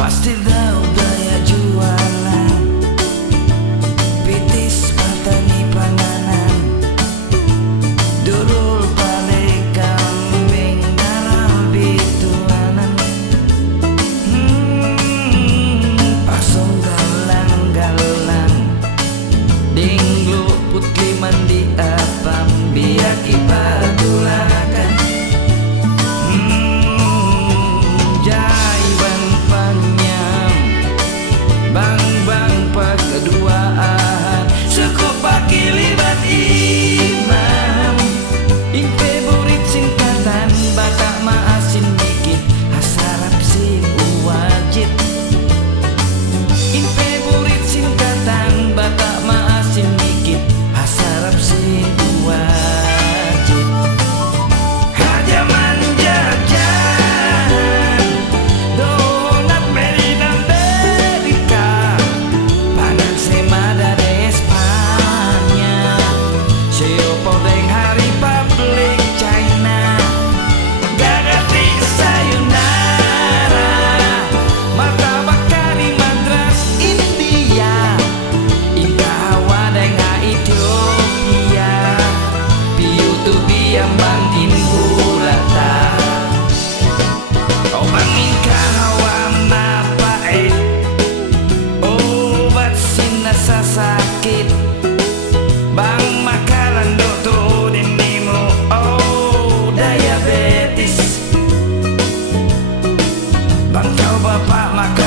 Pasti tahu daya jualan, pitis matani panganan, durul pale kambing dalam bitulanan. Pasong galang-galang, dinglu putli mandi apam biaki padulakan. Jaiban panjang, bang-bang pakeduaan, suku paki libat imam. Impe burit singkatan, batak maasin dikit, hasarap sing wajib. Impe burit singkatan, batak maasin dikit, hasarap sing wajib. Hajaman jajan, donat beri dan Amerika, panan semada de Espanya, sio podeng hari publik China, gagati sayonara, martabak kari madras India, indah hawa dengan Ethiopia, piutu biambang inhulata. Oh bangingka hawa napae, obat sinasa sakit, bang makanan dokter dinimu, oh diabetes. Bang kau bapak makan